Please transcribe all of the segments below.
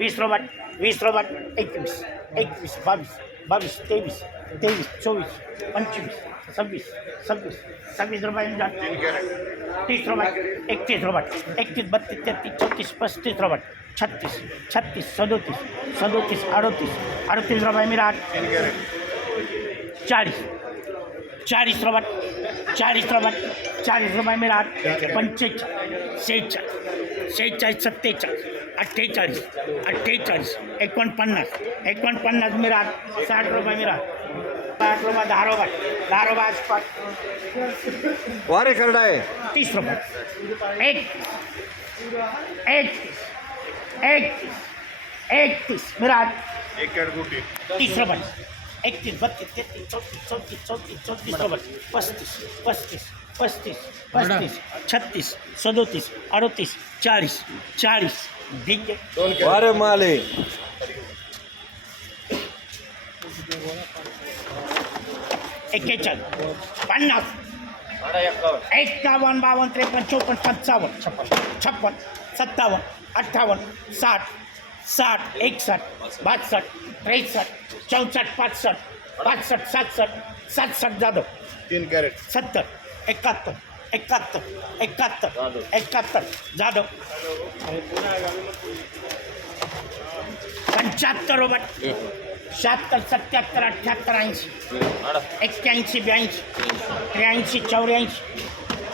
वीस रोबाट वीस रोबाट एकवीस एकवीस बावीस बावीस तेवीस तेवीस चोवीस पंचवीस सव्वीस सव्वीस सव्वीस रुपये तीस रोबाट एकतीस रोबाट एकतीस बत्तीस तेहतीस चौतीस पस्तीस रोबाट छत्तीस छत्तीस सदोतीस सदोतीस अडोतीस अडतीस रुपये मिराट चाळीस चाळीस रोबाट चाळीस रोबाट चाळीस रुपये मिराट पंचेचाळीस शेहेचाळीस शेहेचाळीस सत्तेचाळीस अठ्ठेचाळीस अठ्ठेचाळीस एकोणपन्नास एकोणपन्नास मिराट साठ रुपये मिराट साठ रुपये दहा रोबाट दहा रुपये आसपास वारे करडा आहे तीस रुपये एक एकतीस एकतीस एकतीस मिराट एक गुटी। तीस रुपये एकतीस बत्तीस तेहतीस चौतीस चौतीस चौतीस चौतीस रुपये पस्तीस पस्तीस पस्तीस पस्तीस छत्तीस सदोतीस अडोतीस चाळीस चाळीस. वारे माले. एक्केचाळीस पन्नास. एकावन्न बावन्न त्रेपन्न चौपन्न पंचावन्न छप्पन छप्पन सत्तावन्न अठ्ठावन्न साठ साठ एकसष्ट बासष्ट त्रेसष्ट चौसष्ट पासष्ट पासष्ट सातसष्ट सातसष्ट जाधव. तीन कॅरेट. सत्तर. एकाहत्तर इकहत्तर इकहत्तर एकाहत्तर जाधव पंच्याहत्तर रोबट शहात्तर सत्याहत्तर अठ्ठ्याहत्तर ऐंशी एक्क्याऐंशी ब्याऐंशी त्र्याऐंशी चौऱ्याऐंशी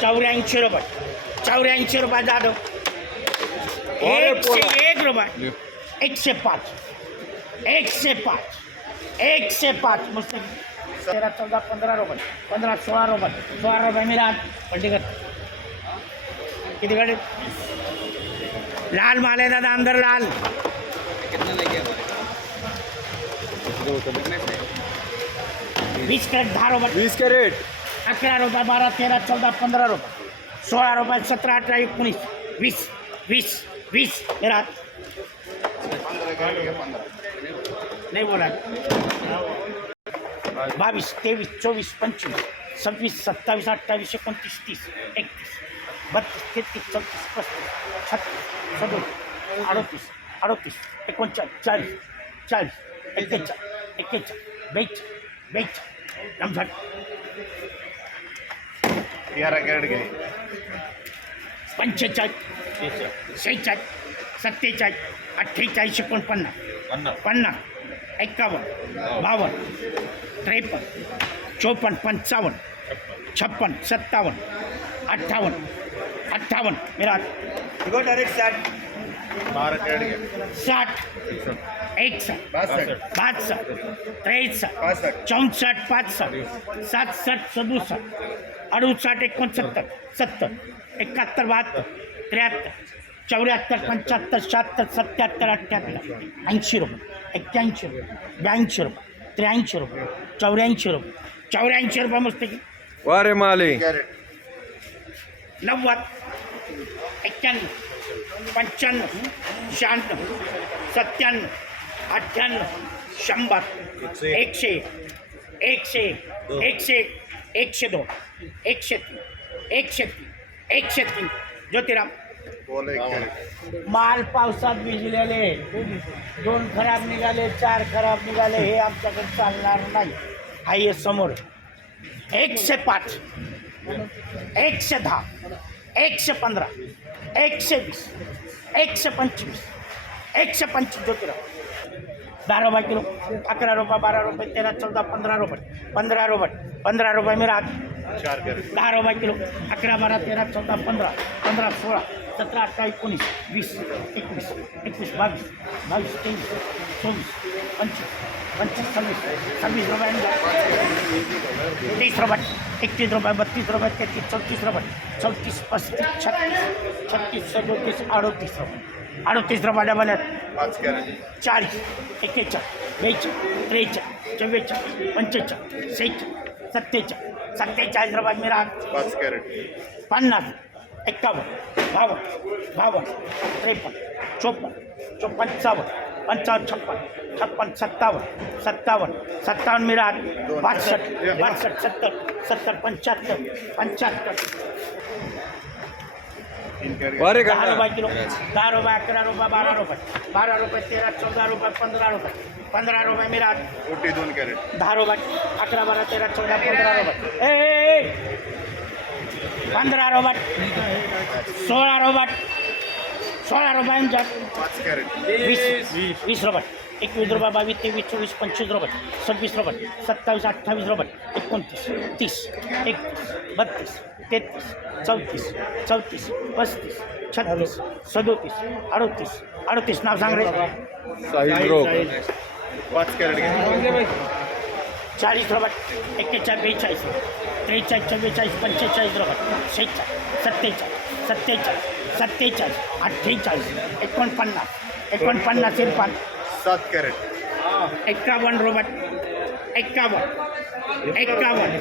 चौऱ्याऐंशी रुपये चौऱ्याऐंशी रुपये एक एकशे एक से रुपये एक से एकशे एक से पाच मस्त तेरा चौदा पंधरा रुपये पंधरा सोळा रुपये सोळा रुपये मिळाल पट्टीकर किती गाडी लाल माल दादा अंदर लाल वीस कॅरेट दहा रुपये वीस कॅरेट अकरा रुपये बारा तेरा चौदा पंधरा रुपये सोळा रुपये सतरा अठरा एकोणीस वीस वीस वीस मेरा नाही बोला। बावीस तेवीस चोवीस पंचवीस सव्वीस सत्तावीस अठ्ठावीस एकोणतीस तीस एकतीस बत्तीस तेहतीस चौतीस पस्तीस छत्तीस सदोतीस अडोतीस अडोतीस एकोणचाळीस चाळीस चाळीस एक्केचाळीस एक्केचाळीस बेचाळीस बेचाळीस कॅरेट घे. पंचेचाळीस शेहेचाळीस सत्तेचाळीस अठ्ठेचाळीस एकोणपन्नास पन्नास. एक्कावन्न बावन्न त्रेपन्न चोपन्न पंचावन्न छप्पन सत्तावन्न अठ्ठावन्न अठ्ठावन्न. मेरा डायरेक्ट साठ बारा कॅरेट साठ एकसष्ट बासष्ट. बासष्ट त्रेसष्ट पासष्ट चौसष्ट पासष्ट सातसष्ट सदुसष्ट अडुसष्ट एकोणसत्तर सत्तर एकाहत्तर बहात्तर त्र्याहत्तर चौऱ्याहत्तर पंच्याहत्तर शहात्तर सत्याहत्तर अठ्ठ्याहत्तर ऐंशी रुपये एक्क्याऐंशी रुपये ब्याऐंशी रुपये त्र्याऐंशी रुपये चौऱ्याऐंशी रुपये चौऱ्याऐंशी रुपये मस्त की वारे माले. नव्वद एक्क्याण्णव पंच्याण्णव शहाण्णव सत्त्याण्णव अठ्ठ्याण्णव शंभर एकशे एकशे एकशे एकशे दोन एकशे तीन एकशे तीन एकशे तीन. ज्योतिराम माल पावसात भिजलेले. दोन खराब निघाले चार खराब निघाले हे आमच्याकडे चालणार नाही. हा ये समोर. एकशे पाच एकशे दहा एकशे पंधरा एकशे वीस एकशे पंचवीस एकशे पंचवीस दहा रुपये किलो अकरा रुपये बारा रुपये तेरा चौदा पंधरा रुपये. पंधरा रुपये पंधरा रुपये चार कॅरेट. दहा रुपये किलो अकरा बारा तेरा चौदा पंधरा पंधरा सोळा. सतरा अठरा एकोणीस वीस एकवीस एकवीस बावीस बावीस तेवीस चोवीस पंचवीस पंचवीस सव्वीस सव्वीस रुपये तीस रुपये एकतीस रुपये बत्तीस रुपये तेहतीस चौतीस रुपये चौतीस पस्तीस छत्तीस छत्तीस सदोतीस अडोतीस रुपये. अडोतीस रुपये डबल चाळीस एक्केचाळीस बेचाळीस त्रेचाळीस चव्वेचाळीस पंचेचाळीस शेहेचाळीस सत्तेचाळीस सत्तेचाळीस मिळा पाच कॅरेट. पन्नास. एक्कावन्न बावन्न बावन्न त्रेपन्न चोपन्न चो पंचावन्न पंचावन्न छप्पन छप्पन सत्तावन सत्तावन सत्तावन्न मिळा बासठ बासठ सत्तर सत्तर पंचहत्तर पंचहत्तर। दहा रुपये किलो दहा रुपये अकरा रुपये बारा रुपये बारा रुपये तेरा चौदा रुपये पंधरा रुपये पंधरा रुपये मिरा फोर्टी दोन कॅरेट. दहा रुपये अकरा बारा तेरा चौदा पंधरा रुपये। ए, ए ए. पंधरा रुपये सोळा रुपये सोळा रुपयांच्या वीस वीस रुपये एकवीस रुपये बावीस तेवीस चोवीस पंचवीस रुपये सव्वीस रुपये सत्तावीस अठ्ठावीस रुपये एकोणतीस तीस एकतीस बत्तीस तेहतीस चौतीस चौतीस पस्तीस छत्तीस सदोतीस अडोतीस अडोतीस नाव सांग रे. पाच कॅरेट घ्या चाळीस रुपये एक्केचाळीस बेचाळीस त्रेचाळीस चव्वेचाळीस पंचेचाळीस रुपये शेहेचाळीस सत्तेचाळीस सत्तेचाळीस सत्तेचाळीस अठ्ठेचाळीस एकोणपन्नास एकोणपन्नास इरपान सात कॅरेट. रुपये एकावन्न एकावन्न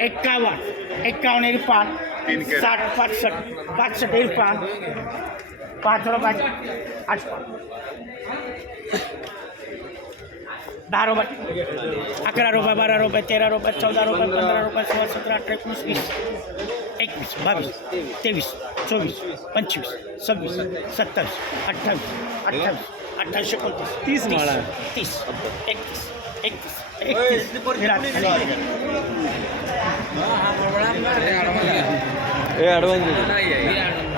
एकावन्न एकावन्न इरपान तीन कॅरेट. साठ पासष्ट पासष्ट इरपान पाच रुपये आठ दहा रुपये अकरा रुपये बारा रुपये तेरा रुपये चौदा रुपये पंधरा रुपये सोळा सतरा अठरा एकोणीस वीस एकवीस बावीस तेवीस चोवीस पंचवीस सव्वीस सत्तावीस अठ्ठावीस अठ्ठावीस अठ्ठावीस एकोणतीस तीस माळा. तीस एकतीस एकतीस एकतीस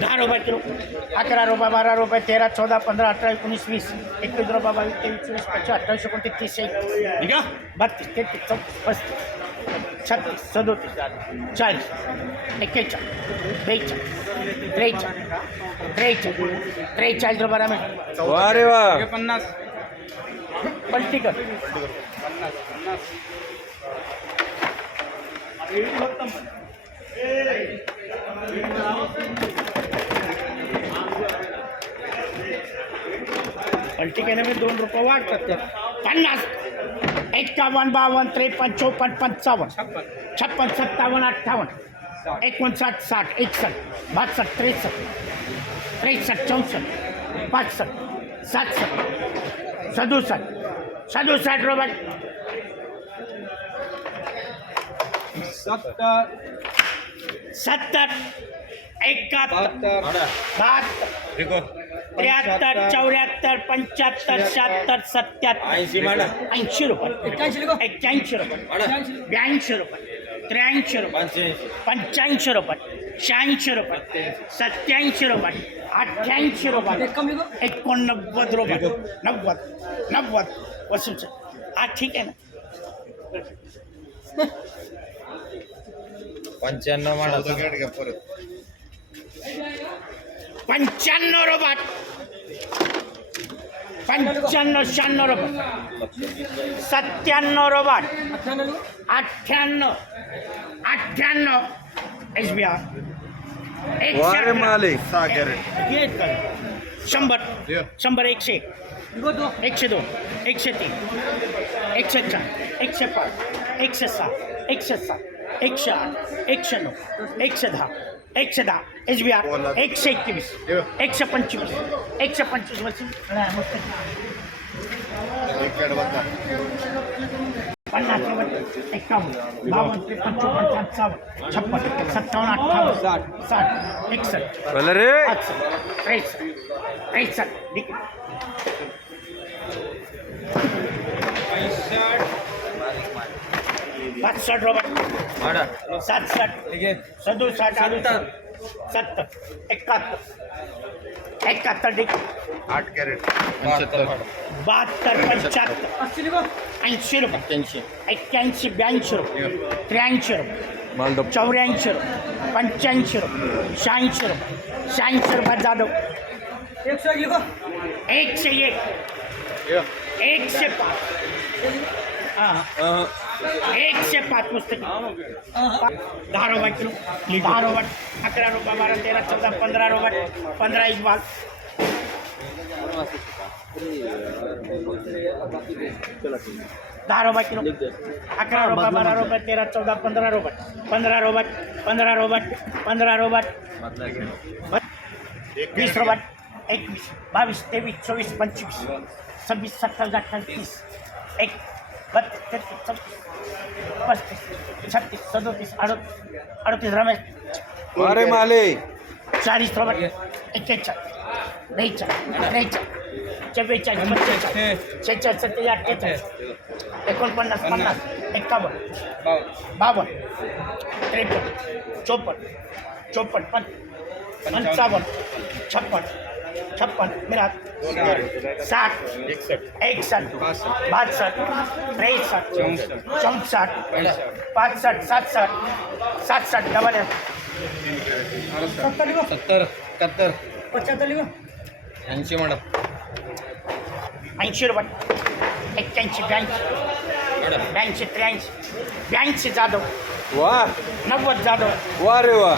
दहा रुपये किलो अकरा रुपये बारह रुपये तेरा चौदह पंद्रह अठरा उन्नीस वीस एकवीस रुपये बावीस तेवीस चोवीस पंचवीस अठ्ठावीस एकोणतीस तीस एक बत्तीस तेहतीस चौतीस पस्तीस छत्तीस सदोतीस चाळीस एक्केचाळीस बेचाळीस त्रेचाळीस त्रेचाळीस त्रेचाळीस रुपये आम्ही वा. रे वा पलटी कर. पलटी केल्यामुळे दोन रुपये वाढतात त्यात. पन्नास. एक्कावन्न बावन्न त्रेपन्न चौपन्न पंचावन्न. छप्पन सत्तावन्न अठ्ठावन्न. एकोणसाठ साठ एकसष्ट बासष्ट त्रेसष्ट. त्रेसष्ट चौसष्ट पासष्ट सातसष्ट सदुसष्ट. सदुसष्ट रुपये. सत्तर. एकाहत्तर. बहात्तर. त्र्याहत्तर चौऱ्याहत्तर पंच्याहत्तर शहात्तर सत्याहत्तर ऐंशी रुपये। एक्क्याऐंशी रुपये। ब्याऐंशी रुपये। त्र्याऐंशी रुपये। पंच्याऐंशी। रुपये। शहाऐंशी रुपये। सत्याऐंशी रुपये। अठ्ठ्याऐंशी रुपये। एकोणनव्वद रुपये। नव्वद। नव्वद। वसूल हा ठीक आहे ना? पंच्याण्णव घ्या परत. पंच्याण्णव रुपये पंच्याण्णव शहाण्णव रुपये सत्त्याण्णव रुपये अठ्ठ्याण्णव अठ्ठ्याण्णव एस बी आर वा रे माले सहा कॅरेट शंभर शंभर एकशे। एक एकशे दोन एकशे तीन। एकशे चार। एकशे पाच। एकशे सात। एकशे सात। एकशे आठ। एकशे नऊ। एकशे दहा। एकशे दहा. एच बी आर एकशे एकवीस. एकशे पंचवीस. एकशे पंचवीस वर्ष पन्नास एक्कावन्न बावन्न त्रेपन्न चोपन्न पंचावन्न छप्पन सत्तावन्न अठ्ठावन्न साठ साठ एकसष्ट त्रेसष्ट त्रेसष्ट. ठीक आठ। कॅरेट। बहात्तर पंच्याहत्तर। ऐंशी रुपये। एक्क्याऐंशी। ब्याऐंशी रुपये। त्र्याऐंशी रुपये। चौऱ्याऐंशी रुपये। पंच्याऐंशी रुपये। शहाऐंशी रुपये। शहाऐंशी रुपये जाधव। एकशे एक एकशे पाच। एकशे पाच पुस्तक। दहा किलो दहा रुपये अकरा रुपये बारा। तेरा चौदा पंधरा रुपये पंधरा एक बाल दहा किलो अकरा रुपये पंधरा रुपये वीस रुपये एकवीस बावीस तेवीस तीस एक बत्तीस तेहतीस चौतीस पस्तीस छत्तीस सदोतीस अडतीस अडतीस रमेश। अरे माले। चाळीस रुपये एक्केचाळीस बेचाळीस त्रेचाळीस चव्वेचाळीस पंचेचाळीस शेहेचाळीस सत्तेचाळीस अठ्ठेचाळीस एकोणपन्नास पन्नास एक्कावन्न बावन्न त्रेपन्न चोपन्न चोपन्न पंचावन्न छप्पन्न छप्पन्न मिरा साठ एकसष्ट बासष्ट त्रेसष्ट चौसष्ट पासष्ट सातसष्ट सातसष्ट डबल सत्तर एकाहत्तर पंच्याहत्तर ऐंशी म्हणा ऐंशी रुपये एक्क्याऐंशी ब्याऐंशी ब्याऐंशी त्र्याऐंशी ब्याऐंशी जाधव वा नव्वद जाधव वा रे वा